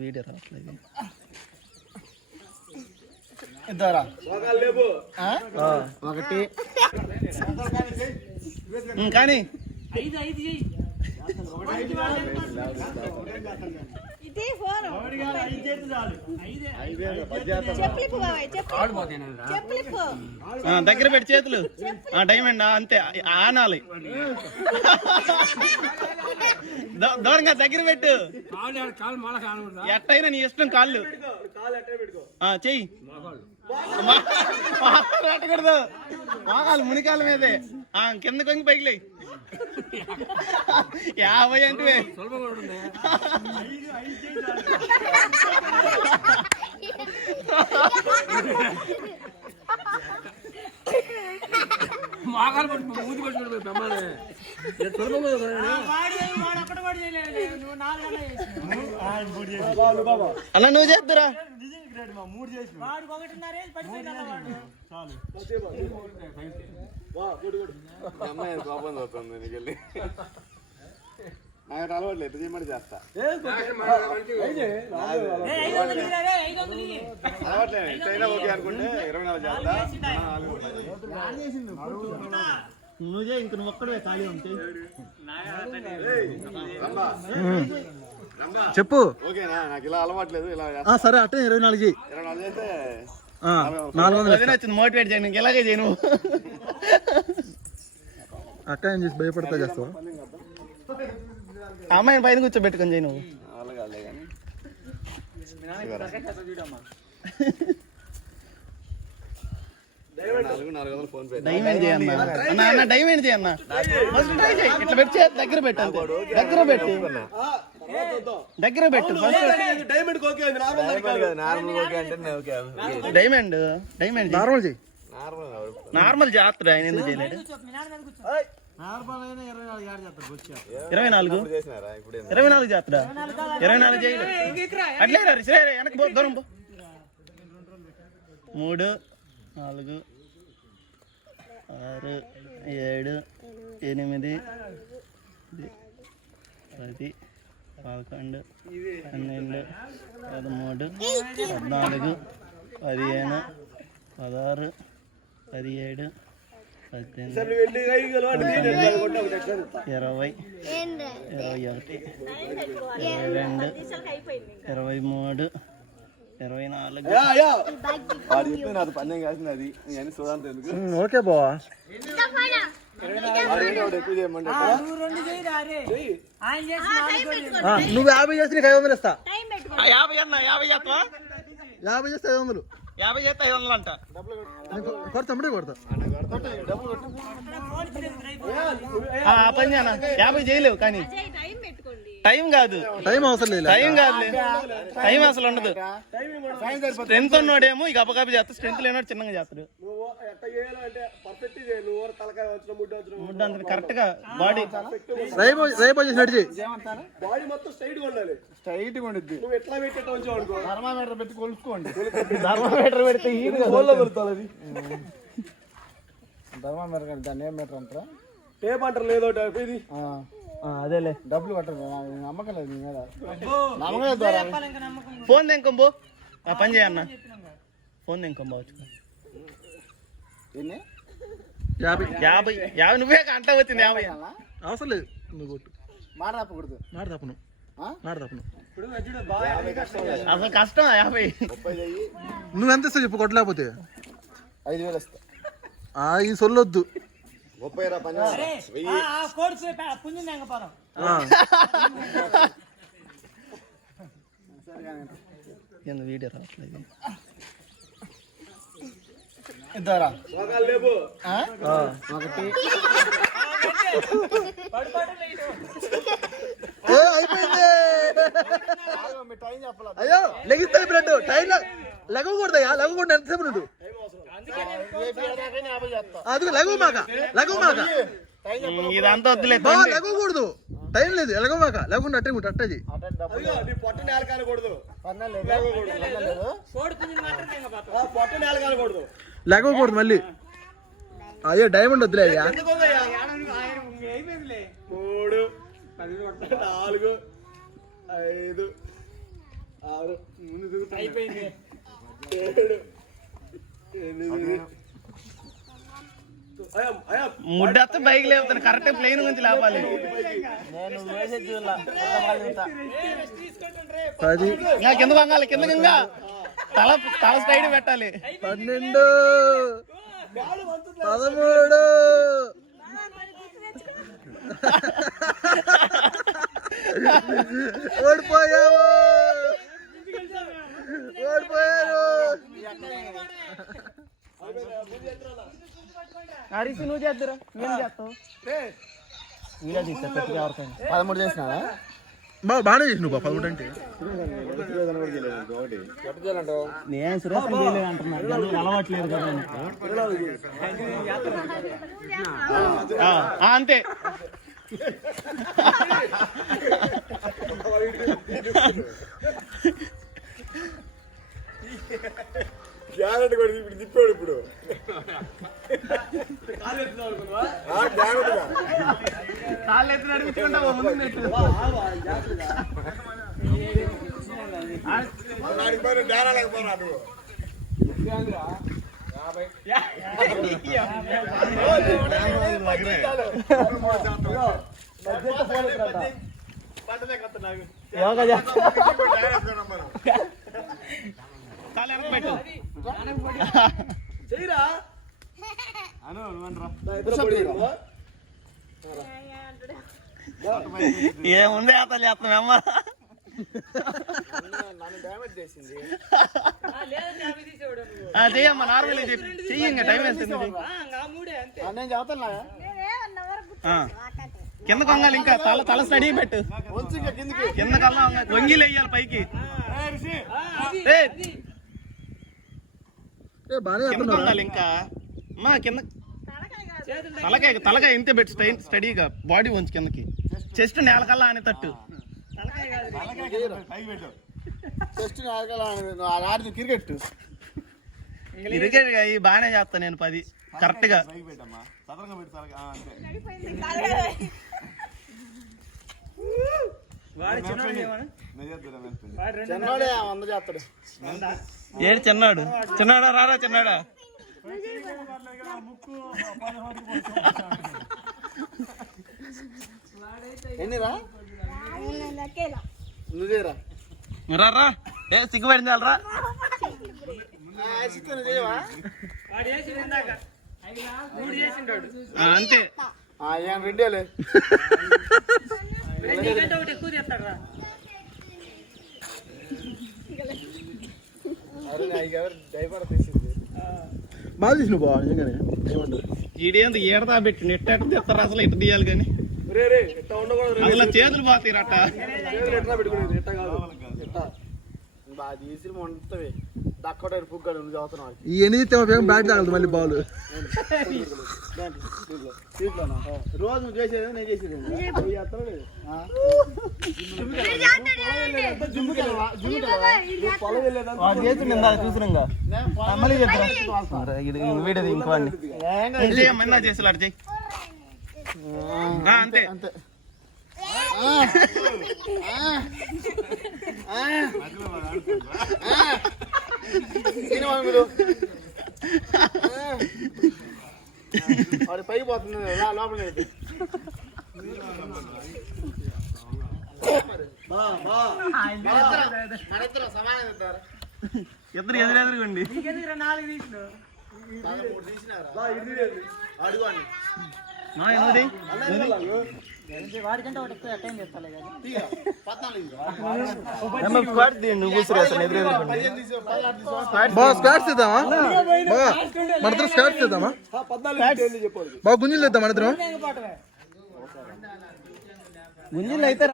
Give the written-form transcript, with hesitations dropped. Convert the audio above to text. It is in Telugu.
వీడియో రావట్లేదు ఒకటి కానీ దగ్గర పెట్టి చేతులు డైమండ్ అంతే ఆనాలి దూరంగా దగ్గర పెట్టు ఎట్టయినా నీ ఇష్టం కాళ్ళు చెయ్యి పెట్టకూడదు మోకాలు మునికాల మీదే కింద కొంగి పైకి లేయి 50 అంటే మోకాలు పట్టు మూతి పట్టుకుంటు బ్రహ్మానే అన్న నువ్వు చేద్దురా అమ్మాయి కోపం అవుతుంది నీకెళ్ళి నాకు అలవాట్లేదు ఎట్లా చేయమని చేస్తా అలవాట్లేదు ఎట్లయినా ఓకే అనుకుంటే 24 చేస్తా నువ్వే ఇంక నువ్వు ఒక్కడే ఖాళీ ఉంటే చెప్పు ఓకేనా నాకు ఇలా అలవాట్లేదు ఇలా సరే అట్టే 24 చేస్తే 400 వచ్చింది మోటివేట్ చేయను ఇలాగే చేయను అక్క ఏం చేసి భయపడతా చేస్తావా అమ్మాయిని పైన కూర్చోబెట్టుకొని చేయి నువ్వు డైమండ్ చేయన్నా అన్న డైమండ్ చేయన్నా ఫస్ట్ ట్రై చేయి ఇట్లా పెట్టి దగ్గర పెట్టు దగ్గర పెట్టు దగ్గర పెట్టు డైమండ్ డైమండ్ నార్మల్ చేయి నార్మల్ జాతర ఆయన ఎందుకు చేయలేడు 24 జాతర 24 చేయలేదు అట్లే వెనక్కి పో దూరం పో 3 4 6 7 8 10 11 12 13 14 15 16 17 18 20 21 22 ఓకే బావా నువ్వు 50 చేస్తే 500 ఇస్తా 50 అన్నా 50 చేస్తావా 50 చేస్తే 500 50 చేస్తే 500 అంట కొడతా అప్పుడే కొడతా పని చేయనా 50 చేయలేవు కానీ టైం కాదు టైం అవసరం లేదు టైం అసలు ఉండదు స్ట్రెంత్ ఉన్నోడేమో ఇక అప్పకాపి చేస్తా స్ట్రెంత్ లేనోడు చిన్నగా చేస్తాడు ముడ్డు అంత కరెక్ట్ గా బాడీ బాడీ మొత్తం స్ట్రైట్ గా ఉండిద్ది నువ్వు ఎట్లా పెట్టేటో థర్మామీటర్ పెట్టి కొలుసుకోండి థర్మామీటర్ పెడితే కొలుతుంది థర్మామీటర్ దాన్ని ఏం మీటర్ అంటారా టేప్ అంటారు లేదో టేప్ ఇది అదేలే డబ్బులు కట్టరు నమ్మకం లేదు నీ మీద ఫోన్ తెంకొంబో పని చేయన్న ఫోన్ తెంకొంబో 50 నువ్వే అంట వచ్చింది 50 అవసరం లేదు నువ్వు కొట్టు మాట తప్పకూడదు మాట తప్పను అసలు కష్టం 50 నువ్వెంత ఇస్తావు చెప్పు కొట్టలేకపోతే 5000 ఇస్తా ఈ సొల్లొద్దు 30 వీడియో రావట్లేదు ఇద్దరా ఒకటి అయిపోయింది అయ్యో లెగిస్తుంది బ్లడ్ టైం లెగకూడదయ్యా లెగకూడదు ఎంతసేపు నుండు అది లెగమాక ఇదంతా వద్దులే లెగకూడదు టైం లేదు ఎలగమాక లేకుండా అట్టే అట్టేది లెగకూడదు మళ్ళీ అయ్యో డైమండ్ వద్దులే అయ్యా. 3 4 5 6 ముందు దిగుతా అయిపోయింది 7 ముడ్డెత్త బైక్ లేపుతాను కరెక్ట్ ప్లేన్ గురించి లేపాలి. 10 ఇంకా కింద వంగాలి కిందకి ఇంకా తల తల స్ట్రైడ్ పెట్టాలి. 12 13 ఓడిపోయావు ఓడిపోయారు. హరీష్ నువ్వు చేద్దరు నేను చేస్తావు. 13 చేసినా బాగానే చేసినావు 13 అంటే. నేను సురేష్ అంటున్నాను అలవాట్లేదు కదా అంతే. గ్యారెంటీ కూడా ఇప్పుడు తిప్పాడు ఇప్పుడు కాళ్ళు ఎత్తి నడిపించుకుంటావా ముందు లేకపోరా నువ్వు యోగా చేస్తా కాళ్ళు వెనక్కి పెట్టు. ఏముంది అతను చేస్తామేమ్మా చెయ్యమ్మా నార్మల్ చెయ్యి ఇంకా టైం వేస్తుంది. కింద కొంగాలి ఇంకా తల తల స్టడీ పెట్టు కింద కల్లా వంగిలు వేయాలి పైకి. కింద కొంగాలి ఇంకా అమ్మా కింద తలకాయ ఇంతే పెట్టు స్టడీగా బాడీ వంచి కిందకి చెస్ట్ నేలకల్లా అని తట్టు. క్రికెట్ క్రికెట్ బాగానే చేస్తా నేను 10 కరెక్ట్ గా. ఏడు చిన్నాడు చిన్నాడా రారా చిన్నాడా ఎన్నిరా నువ్వేరా రా ఏ సిగ్గుపడింది రా అంతే. రెండేలే బాగా తీసినావు బాగా నిజంగానే. ఈడేంది ఏడతా పెట్టి నెట్ ఎట్ట తెస్తారు అసలు ఎట్ట తీయాలి కానీ అసలు చేతులు పోతాయి రట్ట. ఈ ఎనిమిది బ్యాట్ తాగలదు మళ్ళీ బాల్. రోజు నువ్వు చేసేది నేను చేసేది చూసినా మళ్ళీ వీడియో ఇంకోండి చేసి అటు చెయ్యి అంతే. వాడు పైకి పోతుంది లోపల ఇద్దరు ఎదురెదురుకోండి. నువ్వు స్క్వాట్స్ చేద్దామా మన ఇద్దరు స్క్వాట్స్ చేద్దామా బాగా గుంజులు చేద్దాం మన ఇద్దరం గుంజీలు అయితే